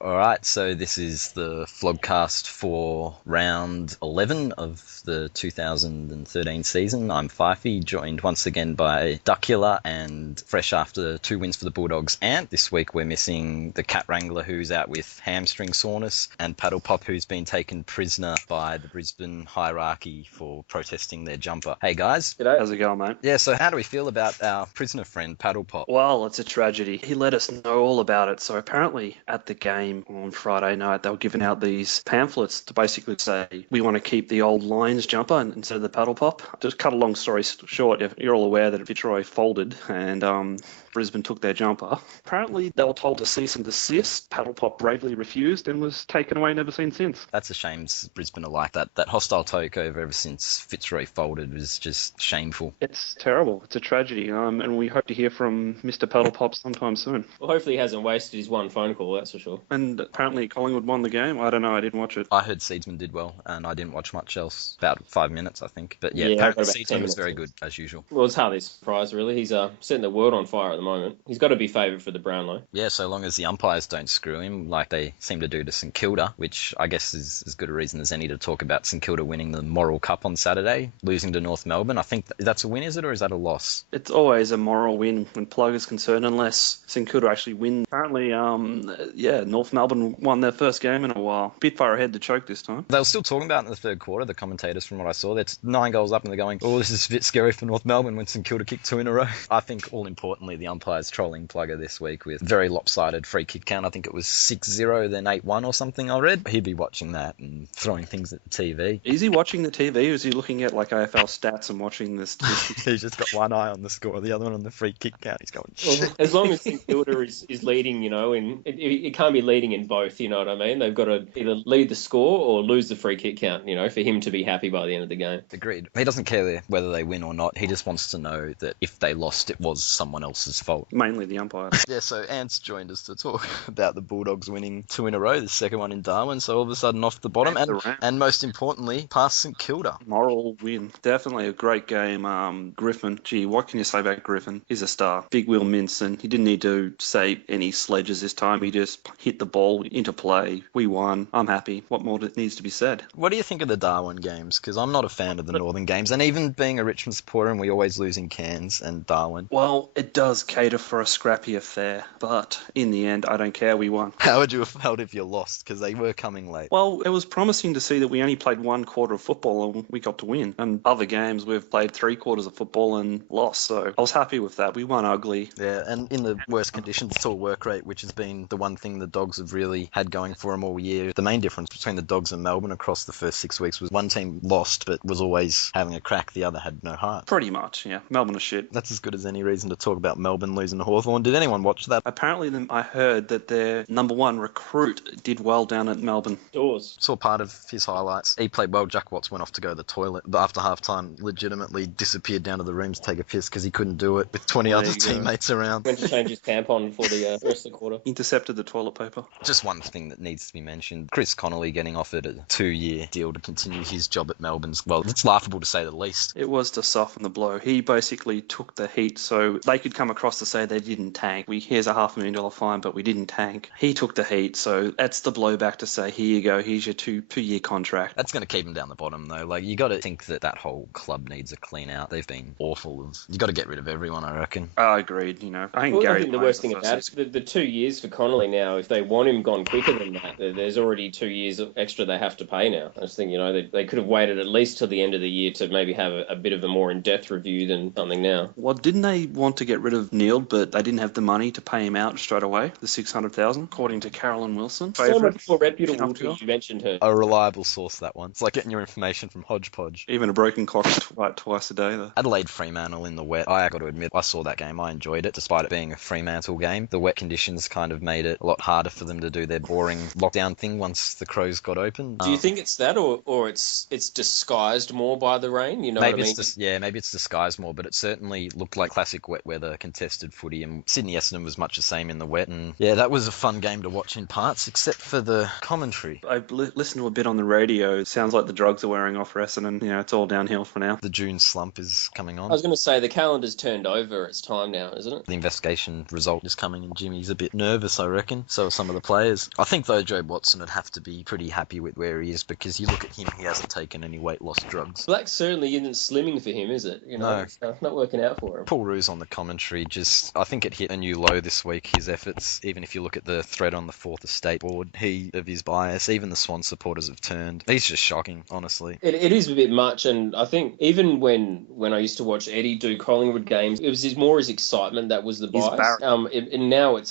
All right, so this is the Flogcast for round 11 of the 2013 season. I'm Fyfie, joined once again by Duckula and fresh after 2 wins for the Bulldogs. And this week we're missing the Cat Wrangler, who's out with hamstring soreness, and Paddlepop, who's been taken prisoner by the Brisbane hierarchy for protesting their jumper. Hey guys. G'day. How's it going, mate? Yeah, so how do we feel about our prisoner friend Paddlepop? Well, it's a tragedy. He let us know all about it. So apparently at the game on Friday night, they were giving out these pamphlets to basically say, we want to keep the old Lions jumper instead of the Paddlepop. Just cut a long story short, you're all aware that Fitzroy folded and Brisbane took their jumper. Apparently they were told to cease and desist. Paddlepop bravely refused and was taken away, never seen since. That's a shame Brisbane are like that. That hostile takeover ever since Fitzroy folded was just shameful. It's terrible. It's a tragedy. And we hope to hear from Mr. Paddlepop sometime soon. Well, hopefully he hasn't wasted his one phone call, that's for sure. And apparently Collingwood won the game. I don't know. I didn't watch it. I heard Seedsman did well, and I didn't watch much else. About 5 minutes, I think. But yeah, Yeah, apparently about 10 Seedsman was minutes. very good, as usual. Well, it's hardly a surprise, really. He's setting the world on fire at the moment. He's got to be favourite for the Brownlow. Yeah, so long as the umpires don't screw him, like they seem to do to St Kilda, which I guess is as good a reason as any to talk about St Kilda winning the Moral Cup on Saturday, losing to North Melbourne. I think that's a win, is it, or is that a loss? It's always a moral win when Plug is concerned, unless St Kilda actually win. Apparently, North Melbourne won their first game in a while. Bit far ahead to choke this time. They were still talking about it in the third quarter, the commentators, from what I saw. That's 9 goals up and they're going, oh, this is a bit scary for North Melbourne when St Kilda kicked 2 in a row. I think, all importantly, the umpires trolling Plugger this week with very lopsided free kick count. I think it was 6-0, then 8-1 or something, I read. He'd be watching that and throwing things at the TV. Is he watching the TV, or is he looking at like AFL stats and watching this? He's just got one eye on the score, the other one on the free kick count. He's going, shit. Well, as long as St Kilda is leading, it can't be leading in both, you know what I mean? They've got to either lead the score or lose the free kick count, for him to be happy by the end of the game. Agreed. He doesn't care whether they win or not. He just wants to know that if they lost, it was someone else's fault. Mainly the umpire. Yeah, so Ant's joined us to talk about the Bulldogs winning 2 in a row, the second one in Darwin, so all of a sudden off the bottom, and most importantly, past St Kilda. Moral win. Definitely a great game. Griffin, gee, what can you say about Griffin? He's a star. Big Will Minson. He didn't need to say any sledges this time. He just hit the ball into play. We won. I'm happy. What more needs to be said? What do you think of the Darwin games? Because I'm not a fan of the Northern games, and even being a Richmond supporter, and we always lose in Cairns and Darwin. Well, it does cater for a scrappy affair, but in the end, I don't care. We won. How would you have felt if you lost? Because they were coming late. Well, it was promising to see that we only played 1 quarter of football and we got to win. And other games, we've played 3 quarters of football and lost. So I was happy with that. We won ugly. Yeah, and in the worst conditions, it's all work rate, which has been the one thing the Dogs have really had going for them all year. The main difference between the Dogs and Melbourne across the first 6 weeks was one team lost, but was always having a crack. The other had no heart. Pretty much, yeah. Melbourne is shit. That's as good as any reason to talk about Melbourne losing to Hawthorn. Did anyone watch that? Apparently, I heard that their number 1 recruit did well down at Melbourne. Doors. Saw part of his highlights. He played well. Jack Watts went off to go to the toilet, but after half-time legitimately disappeared down to the rooms to take a piss because he couldn't do it with 20 other teammates around. Went to change his tampon for the rest of the quarter. Intercepted the toilet paper. Just one thing that needs to be mentioned. Chris Connolly getting offered a 2-year deal to continue his job at Melbourne's, well, it's laughable to say the least. It was to soften the blow. He basically took the heat so they could come across to say they didn't tank. Here's a $500,000 fine, but we didn't tank. He took the heat, so that's the blowback to say, here you go, here's your two-year contract. That's going to keep him down the bottom, though. Like, you got to think that whole club needs a clean out. They've been awful. You got to get rid of everyone, I reckon. I agreed, I think the worst thing about it, the 2 years for Connolly now, if they want him gone quicker than that, there's already 2 years extra they have to pay now. I just think, they could have waited at least till the end of the year to maybe have a bit of a more in-depth review than something now. Well, didn't they want to get rid of Neil, but they didn't have the money to pay him out straight away, the $600,000, according to Carolyn Wilson? So much more reputable till you mentioned her. A reliable source, that one. It's like getting your information from Hodgepodge. Even a broken clock twice a day, though. Adelaide Fremantle in the wet. I got to admit, I saw that game. I enjoyed it, despite it being a Fremantle game. The wet conditions kind of made it a lot harder for them to do their boring lockdown thing once the Crows got open. Do you think it's that, or it's disguised more by the rain? You know maybe what I mean? Maybe it's disguised more, but it certainly looked like classic wet weather contested contested footy, and Sydney Essendon was much the same in the wet. And yeah, that was a fun game to watch in parts, except for the commentary. I listened to a bit on the radio. It sounds like the drugs are wearing off for Essendon. It's all downhill for now. The June slump is coming on. I was going to say the calendar's turned over. It's time now, isn't it? The investigation result is coming, and Jimmy's a bit nervous, I reckon. So are some of the players. I think, though, Joe Watson would have to be pretty happy with where he is, because you look at him, he hasn't taken any weight loss drugs. Black certainly isn't slimming for him, is it? No. It's not working out for him. Paul Roos on the commentary, I think it hit a new low this week, his efforts. Even if you look at the thread on the Fourth Estate board, of his bias, even the Swan supporters have turned. He's just shocking, honestly. It is a bit much, and I think even when I used to watch Eddie do Collingwood games, it was more his excitement that was the bias. And now it's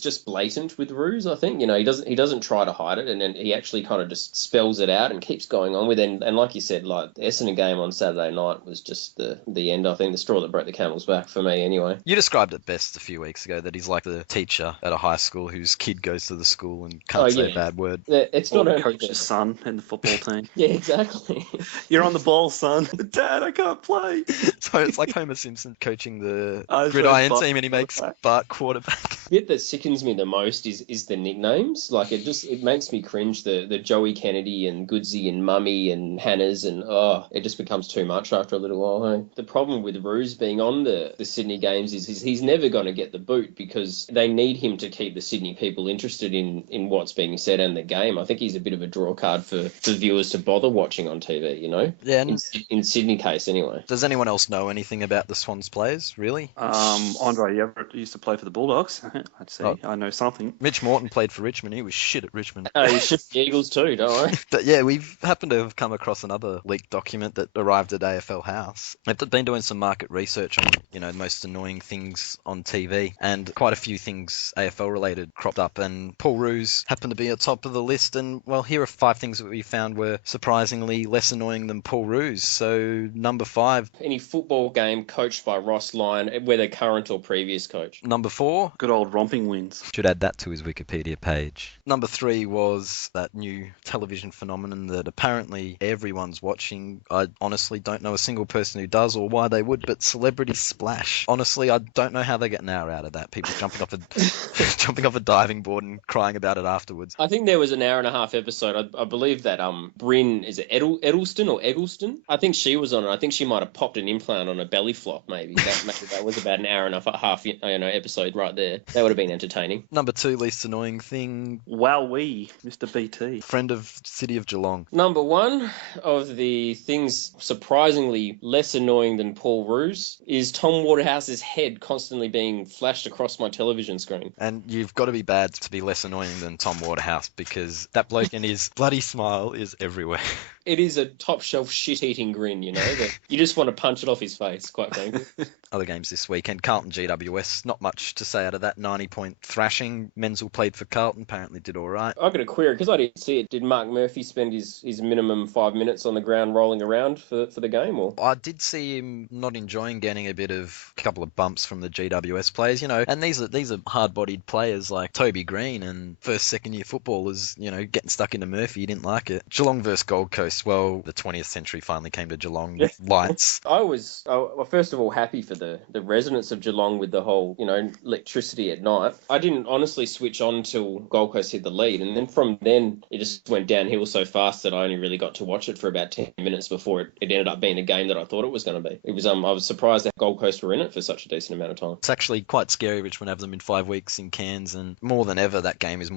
just blatant with Roos. I think he doesn't try to hide it, and then he actually kind of just spells it out and keeps going on with it. And like you said, like the Essendon game on Saturday night was just the end. I think the straw that broke the camel's back for me, anyway. You described it best a few weeks ago, that he's like the teacher at a high school whose kid goes to the school and can't say a bad word. It's not a coach's son in the football team. Yeah, exactly. You're on the ball, son. Dad, I can't play. So it's like Homer Simpson coaching the gridiron team, and he makes Bart quarterback. The bit that sickens me the most is the nicknames. Like it makes me cringe. The Joey Kennedy and Goodsy and Mummy and Hannah's, and it just becomes too much after a little while. Hey? The problem with Roos being on the Sydney games is he's never going to get the boot, because they need him to keep the Sydney people interested in what's being said and the game. I think he's a bit of a draw card for viewers to bother watching on TV, Yeah. In Sydney case, anyway. Does anyone else know anything about the Swans players, really? Andre Everett used to play for the Bulldogs. I'd say I know something. Mitch Morton played for Richmond. He was shit at Richmond. He shit the Eagles too, don't worry. But yeah, we've happened to have come across another leaked document that arrived at AFL House. They've been doing some market research on, the most annoying things on TV, and quite a few things AFL related cropped up, and Paul Roos happened to be at the top of the list. And well, here are 5 things that we found were surprisingly less annoying than Paul Roos. So number 5. Any football game coached by Ross Lyon, whether current or previous coach. Number 4. Good old romping wins. Should add that to his Wikipedia page. Number 3 was that new television phenomenon that apparently everyone's watching. I honestly don't know a single person who does, or why they would, but Celebrity Splash. Honestly, I don't know how they get an hour out of that. People jumping off a diving board and crying about it afterwards. I think there was an hour and a half episode. I believe that Bryn, is it Edelston or Eggleston? I think she was on it. I think she might have popped an implant on a belly flop. Maybe that was about an hour and a half episode right there. That would have been entertaining. Number 2 least annoying thing. Wowee, Mr. BT. Friend of City of Geelong. Number 1 of the things surprisingly less annoying than Paul Roos is Tom Waterhouse's head constantly being flashed across my television screen. And you've got to be bad to be less annoying than Tom Waterhouse, because that bloke and his bloody smile is everywhere. It is a top-shelf shit-eating grin, that you just want to punch it off his face, quite frankly. Other games this weekend, Carlton GWS, not much to say out of that 90-point thrashing. Menzel played for Carlton, apparently did all right. I've got a query, because I didn't see it. Did Mark Murphy spend his minimum 5 minutes on the ground rolling around for the game? Or I did see him not enjoying getting a couple of bumps from the GWS players, and these are hard-bodied players like Toby Green, and first, second-year footballers, getting stuck into Murphy. He didn't like it. Geelong versus Gold Coast. Well, the 20th century finally came to Geelong. Lights. I was, first of all, happy for the residents of Geelong with the whole, electricity at night. I didn't honestly switch on till Gold Coast hit the lead, and then from then it just went downhill so fast that I only really got to watch it for about 10 minutes before it ended up being a game that I thought it was going to be. It was I was surprised that Gold Coast were in it for such a decent amount of time. It's actually quite scary. Richmond have them in 5 weeks in Cairns, and more than ever that game is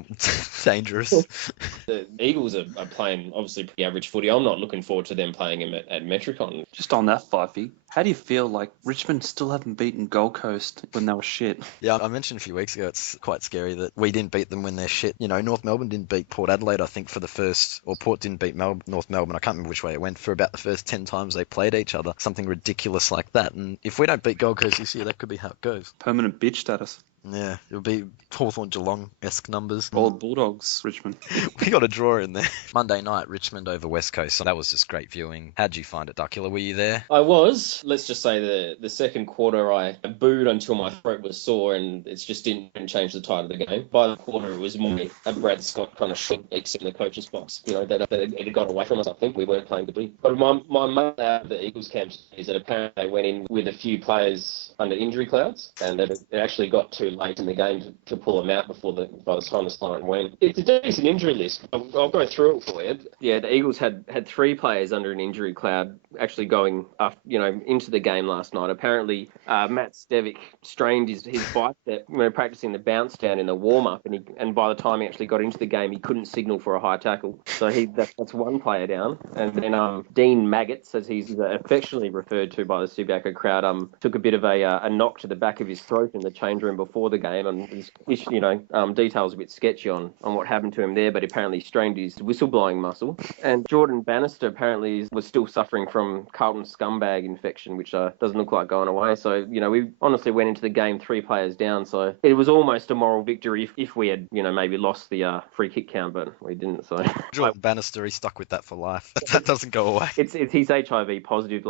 dangerous. The Eagles are playing obviously pretty average footy. I'm not looking forward to them playing him at Metricon. Just on that, Fyfie, how do you feel like Richmond still haven't beaten Gold Coast when they were shit? Yeah, I mentioned a few weeks ago, it's quite scary that we didn't beat them when they're shit. North Melbourne didn't beat Port Adelaide, I think, Port didn't beat North Melbourne. I can't remember which way it went, for about the first 10 times they played each other. Something ridiculous like that. And if we don't beat Gold Coast this year, that could be how it goes. Permanent bitch status. Yeah, it'll be Hawthorn Geelong-esque numbers. Old Bulldogs, Richmond. We got a draw in there. Monday night, Richmond over West Coast. So that was just great viewing. How'd you find it, Duckula? Were you there? I was. Let's just say the second quarter, I booed until my throat was sore, and it just didn't change the tide of the game. By the quarter, it was more a Brad Scott kind of shot except in the coach's box. It got away from us. I think we weren't playing good. But my mate out of the Eagles camp is that apparently they went in with a few players under injury clouds, and it actually got too late in the game to pull them out by the time the siren went. It's a decent injury list. I'll go through it for you. Yeah, the Eagles had 3 players under an injury cloud actually going up, into the game last night. Apparently, Matt Stevic strained his bicep practicing the bounce down in the warm up, and by the time he actually got into the game, he couldn't signal for a high tackle. So that's one player down. And then Dean Maggots, as he's affectionately referred to by the Subiaco crowd, took a bit of a knock to the back of his throat in the change room before the game, and details a bit sketchy on what happened to him there, but apparently strained his whistleblowing muscle. And Jordan Bannister apparently was still suffering from Carlton's scumbag infection, which doesn't look like going away. So, we honestly went into the game 3 players down, so it was almost a moral victory if we had, maybe lost the free kick count, but we didn't, so... Jordan Bannister, he's stuck with that for life. That doesn't go away. He's HIV positive,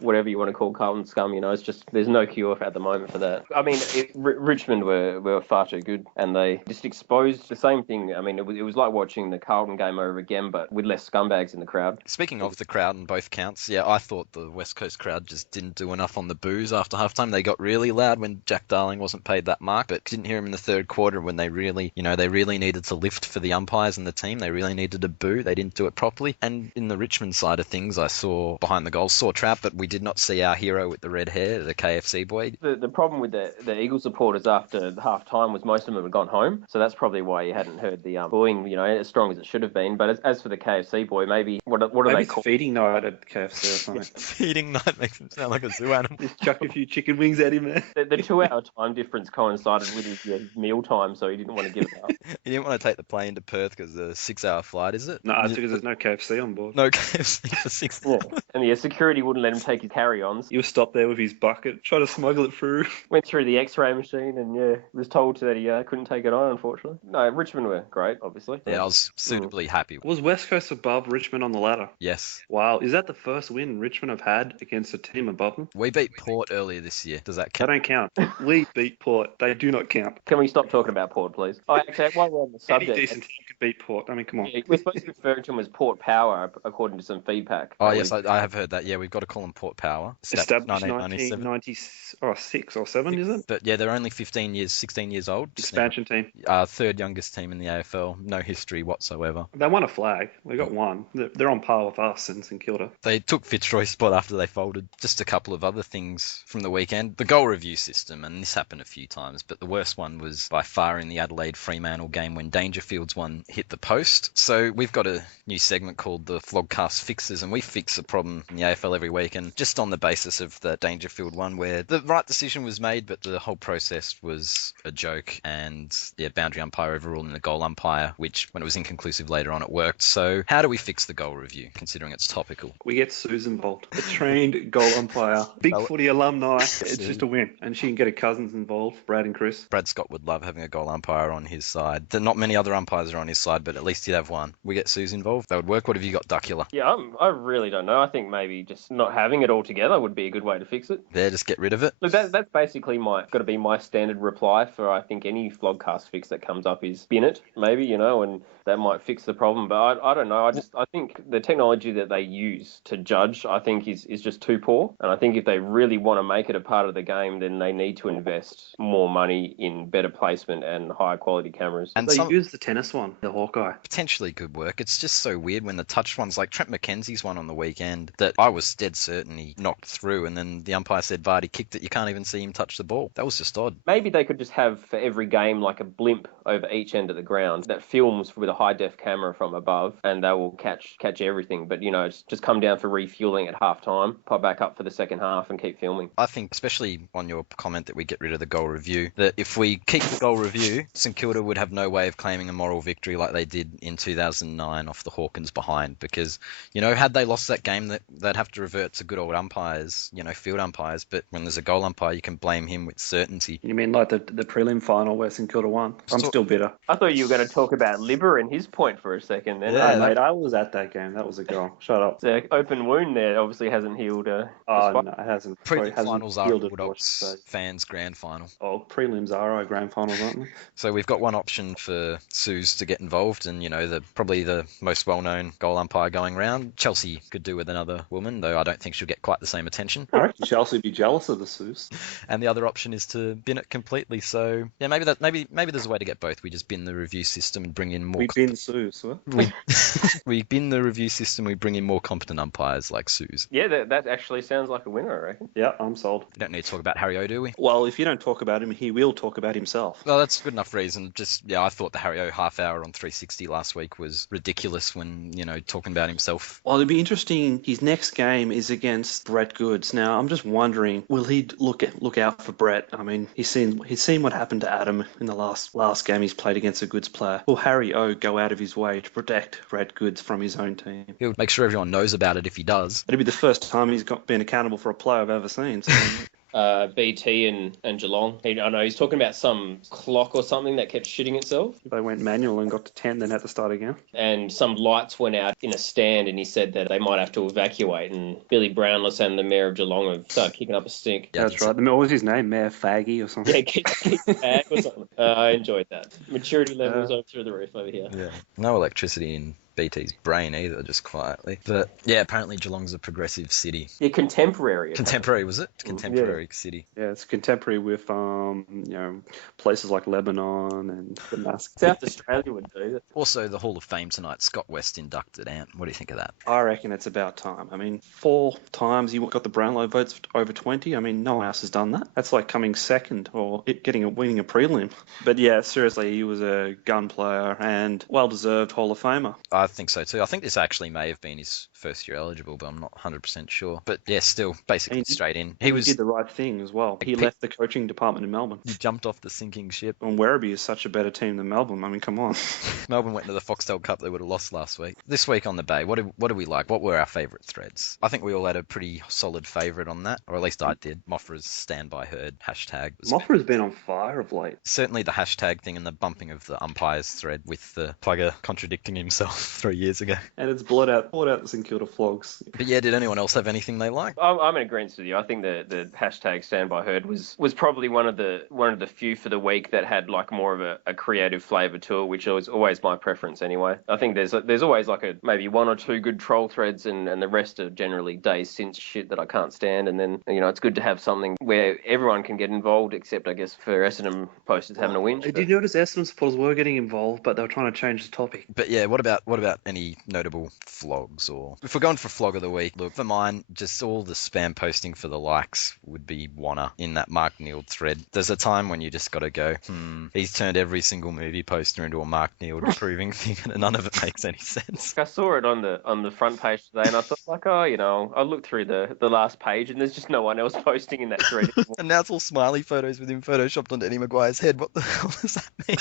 whatever you want to call Carlton scum, it's just, there's no cure at the moment for that. I mean, Richmond were far too good, and they just exposed the same thing. I mean, it was like watching the Carlton game over again, but with less scumbags in the crowd. Speaking of the crowd in both counts, yeah, I thought the West Coast crowd just didn't do enough on the boos after halftime. They got really loud when Jack Darling wasn't paid that mark, but didn't hear him in the third quarter when they really needed to lift for the umpires and the team. They really needed to boo. They didn't do it properly. And in the Richmond side of things, I saw behind the goals, saw Trap, but we did not see our hero with the red hair, the KFC boy. The problem with the Eagles supporters after the half-time was most of them had gone home, so that's probably why you hadn't heard the booing, as strong as it should have been. But as for the KFC boy, maybe what are they called? Feeding night at KFC or something. Feeding night makes him sound like a zoo animal. Just chuck a few chicken wings at him there. The 2-hour time difference coincided with his meal time, so he didn't want to give it up. He didn't want to take the plane to Perth because the 6-hour flight, is it? No, it's because there's no KFC on board. No KFC for 6 hours. Yeah. And security wouldn't let him take his carry-ons. He was stopped there with his bucket, trying to smuggle it through. Went through the X-ray machine and was told that he couldn't take it on, unfortunately. No, Richmond were great, obviously. Yeah, I was suitably happy. Was West Coast above Richmond on the ladder? Yes. Wow, is that the first win Richmond have had against a team above them? We beat Port earlier this year. Does that count? They don't count. We beat Port. They do not count. Can we stop talking about Port, please? Oh, actually, while we're on the subject... Any decent team could beat Port. I mean, come on. Yeah, we're supposed to be referring to them as Port Power, according to some feedback. Oh, yes, I have heard that. Yeah, we've got to call them Port Power. Established 1996 or 7, is it? But yeah, they're only 16 years old. Expansion team. Third youngest team in the AFL. No history whatsoever. They won a flag. They got one. They're on par with us and St Kilda. They took Fitzroy's spot after they folded. Just a couple of other things from the weekend. The goal review system, and this happened a few times, but the worst one was by far in the Adelaide Fremantle game when Dangerfield's one hit the post. So we've got a new segment called the Flogcast Fixes, and we fix a problem in the AFL every week, and just on the basis of the Dangerfield one where the right decision was made, but the whole process was a joke, and boundary umpire overruling the goal umpire, which when it was inconclusive later on it worked. So how do we fix the goal review, considering it's topical? We get Susan Bolt, a trained goal umpire, big footy alumni. It's just a win, and she can get her cousins involved, Brad and Chris. Brad Scott would love having a goal umpire on his side. Not many other umpires are on his side, but at least he'd have one. We get Suze involved. That would work. What have you got, Duckula? Yeah, I really don't know. I think maybe just not having it all together would be a good way to fix it. Yeah, just get rid of it. Look, that's basically got to be my standard reply for I think any Flogcast fix that comes up is bin it, maybe, and that might fix the problem. But I don't know. I think the technology that they use to judge, I think is just too poor. And I think if they really want to make it a part of the game, then they need to invest more money in better placement and higher quality cameras. And they use the tennis one, the Hawkeye. Potentially could work. It's just so weird when the touch ones, like Trent McKenzie's one on the weekend, that I was dead certain he knocked through, and then the umpire said Vardy kicked it. You can't even see him touch the ball. That was just odd. Maybe they could just have for every game like a blimp over each end of the ground that films with a high def camera from above, and they will catch everything. But just come down for refueling at half time, pop back up for the second half, and keep filming. I think, especially on your comment that we get rid of the goal review, that if we keep the goal review, St Kilda would have no way of claiming a moral victory like they did in 2009 off the Hawkins behind, because had they lost that game, they'd have to revert to good old umpires, field umpires. But when there's a goal umpire, you can blame him with certainty. You mean like the prelim final where St Kilda won? I'm still bitter. I thought you were going to talk about Libber and his point for a second. Then, Yeah, mate, I was at that game. That was a goal. Shut up. the open wound there obviously hasn't healed. No, it hasn't. Prelim Hasn't finals are healed at Bulldogs fans' grand final. Oh, prelims are our grand finals, aren't they? So we've got one option for Suze to get involved, and probably the most well-known goal umpire going round. Chelsea could do with another woman, though I don't think she'll get quite the same attention. I reckon Chelsea would be jealous of the Suze. And the other option is to bin it completely. So yeah, maybe there's a way to get both. We just bin the review system and bring in more. We bin Suze, what? We bin the review system. We bring in more competent umpires like Suze. Yeah, that actually sounds like a winner, I reckon. Yeah, I'm sold. We don't need to talk about Harry O, do we? Well, if you don't talk about him, he will talk about himself. Well, that's good enough reason. I thought the Harry O half hour on 360 last week was ridiculous when, talking about himself. Well, it'd be interesting. His next game is against Brett Goods. Now, I'm just wondering, will he look out for Brett? I mean, he's seen what happened to Adam in the last game he's played against a Goods player. Will Harry O go out of his way to protect Brett Goods from his own team? He'll make sure everyone knows about it if he does. It'd be the first time he's been accountable for a player I've ever seen. So. BT and Geelong. I know he's talking about some clock or something that kept shitting itself. They went manual and got to 10, then had to start again. And some lights went out in a stand, and he said that they might have to evacuate. And Billy Brownless and the mayor of Geelong have started kicking up a stink. Yeah, that's right. What was his name? Mayor Faggy or something? Yeah, keep bag or something. I enjoyed that. Maturity levels over through the roof over here. Yeah. No electricity in BT's brain either, just quietly. But yeah, apparently Geelong's a progressive city. Yeah, contemporary. Contemporary, was it? Contemporary city. Yeah, it's contemporary with places like Lebanon and Damascus. South Australia would do that. Also, the Hall of Fame tonight, Scott West inducted Ant. What do you think of that? I reckon it's about time. I mean, 4 times he got the Brownlow votes over 20. I mean, no one else has done that. That's like coming second or winning a prelim. But yeah, seriously, he was a gun player and well-deserved Hall of Famer. I think so too. I think this actually may have been his first year eligible, but I'm not 100% sure. But yeah, still basically straight in. He did the right thing as well. He left the coaching department in Melbourne. He jumped off the sinking ship. And Werribee is such a better team than Melbourne. I mean, come on. Melbourne went to the Foxtel Cup. They would have lost last week. This week on the Bay, what do we like? What were our favourite threads? I think we all had a pretty solid favourite on that, or at least I did. Moffra's stand by herd hashtag. Moffra's been on fire of late. Certainly the hashtag thing and the bumping of the umpires thread with the plugger contradicting himself 3 years ago. And it's brought out the St Kilda Flogs. But yeah, did anyone else have anything they liked? I'm in agreement with you. I think the hashtag stand by herd was probably one of the few for the week that had like more of a creative flavour to it, which was always my preference anyway. I think there's always like maybe 1 or 2 good troll threads and the rest are generally days since shit that I can't stand. And then it's good to have something where everyone can get involved, except I guess for Essendon posters having a whinge. Did you notice Essendon supporters were getting involved, but they were trying to change the topic? But yeah, what about any notable flogs? Or if we're going for flog of the week, look, for mine, just all the spam posting for the likes would be Wanna in that Mark Neild thread. There's a time when you just got to go, he's turned every single movie poster into a Mark Neild approving thing, and none of it makes any sense. I saw it on the front page today, and I thought like, I looked through the last page, and there's just no one else posting in that thread anymore. And now it's all smiley photos with him photoshopped onto Eddie Maguire's head. What the hell does that mean?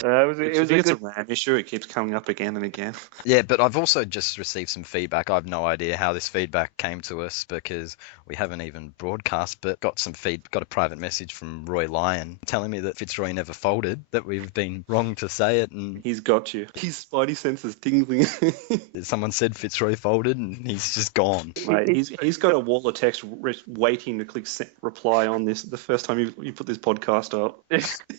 It's a RAM issue. It keeps coming up again and again. Yeah, but I've also just received some feedback. I have no idea how this feedback came to us because we haven't even broadcast, but got a private message from Roylion telling me that Fitzroy never folded, that we've been wrong to say it, and he's got you. His spidey senses tingling. Someone said Fitzroy folded, and he's just gone. Mate, he's got a wall of text waiting to click reply on this the first time you put this podcast up.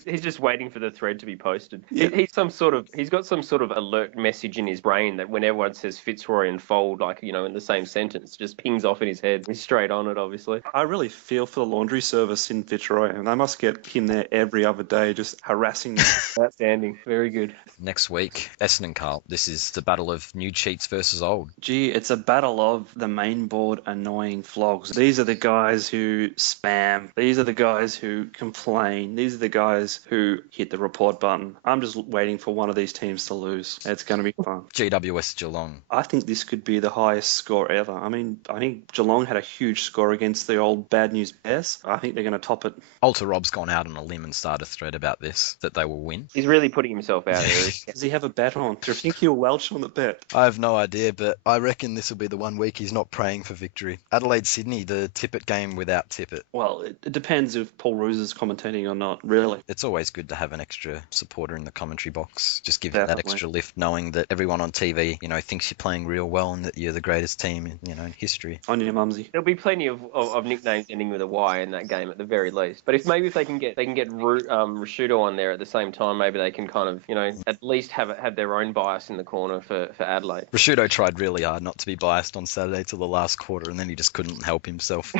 He's just waiting for the thread to be posted. Yeah. He's got some sort of alert message in his brain that when everyone says Fitzroy and fold, like, in the same sentence, just pings off in his head. He's straight on it, obviously. I really feel for the laundry service in Fitzroy, and they must get him there every other day just harassing them. Outstanding. Very good. Next week, Essendon Carl. This is the battle of new cheats versus old. Gee, it's a battle of the main board annoying flogs. These are the guys who spam. These are the guys who complain. These are the guys who hit the report button. I'm just waiting for one of these teams to lose. It's going to be fun. GWS GWS Geelong. I think this could be the highest score ever. I mean, I think Geelong had a huge score against the old Bad News Bears. I think they're going to top it. Alter Rob's gone out on a limb and started a thread about this, that they will win. He's really putting himself out there. Does he have a bet on? Do you think he'll welch on the bet? I have no idea, but I reckon this will be the one week he's not praying for victory. Adelaide-Sydney, the Tippett game without Tippett. Well, it depends if Paul Roos is commentating or not, really. It's always good to have an extra supporter in the commentary box. Just give it Definitely. that extra lift, knowing that everyone on TV, thinks you're playing real well and that you're the greatest team in history. On your mumsy. There'll be plenty of nicknames ending with a Y in that game at the very least. But if they can get Rashudo on there at the same time, maybe they can kind of at least have their own bias in the corner for Adelaide. Rashudo tried really hard not to be biased on Saturday till the last quarter, and then he just couldn't help himself.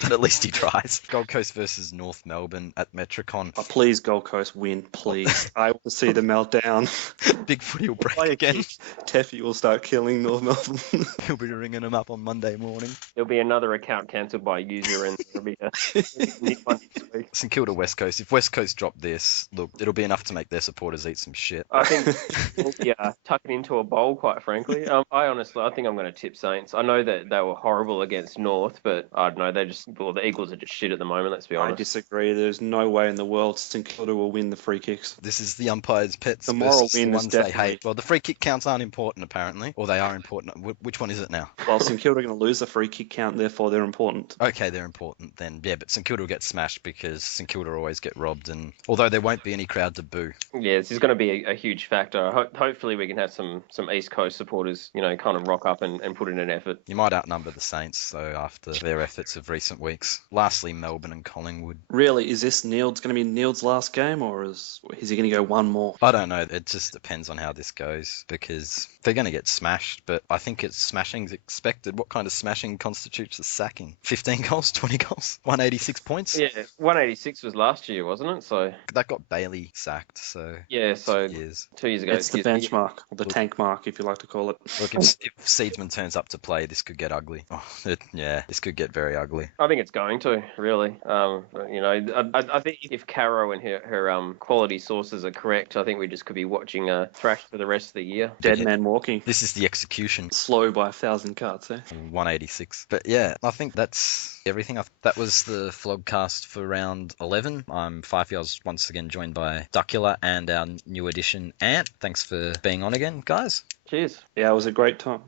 But at least he tries. Gold Coast versus North Melbourne at Metricon. Oh, please, Gold Coast win, please. I want to see the meltdown. Big footy will break again. Teffy will start killing North Melbourne. He'll be ringing them up on Monday morning. There'll be another account cancelled by a user, and there'll be a new one next week. St Kilda West Coast. If West Coast drop this, look, it'll be enough to make their supporters eat some shit. I think we'll be tucking into a bowl, quite frankly. I think I'm going to tip Saints. I know that they were horrible against North, but I don't know. The Eagles are just shit at the moment, let's be honest. I disagree. There's no way in the world St Kilda will win the free kicks. This is the umpire's pets. The moral versus win the is ones they definitely- hate. Well, the free kick counts aren't important, apparently. Or they are important. Which one is it now? Well, St Kilda are going to lose the free kick count, therefore they're important. Okay, they're important then. Yeah, but St Kilda will get smashed because St Kilda always get robbed, and although there won't be any crowd to boo. Yeah, this is going to be a huge factor. Hopefully we can have some East Coast supporters, kind of rock up and put in an effort. You might outnumber the Saints, though, after their efforts of recent weeks. Lastly, Melbourne and Collingwood. Really, is this Neild's going to be Neild's last game, or is he going to go one more? I don't know. It just depends on how this goes, because they're going to get smashed, but I think smashing's expected. What kind of smashing constitutes a sacking? 15 goals? 20 goals? 186 points? Yeah, 186 was last year, wasn't it? So that got Bailey sacked, so... Yeah, so 2 years ago. It's the benchmark, or the tank mark, if you like to call it. Look, if Seedsman turns up to play, this could get ugly. This could get very ugly. I think it's going to, really. I think if Caro and her quality sources are correct, I think we just could be watching thrash for the rest of the year. Dead man walking. This is the execution. Slow by 1,000 cuts, eh? 186. But yeah, I think that's everything. That was the Flogcast for round 11. I'm Fyfie. I was once again joined by Duckula and our new addition, Ant. Thanks for being on again, guys. Cheers. Yeah, it was a great time.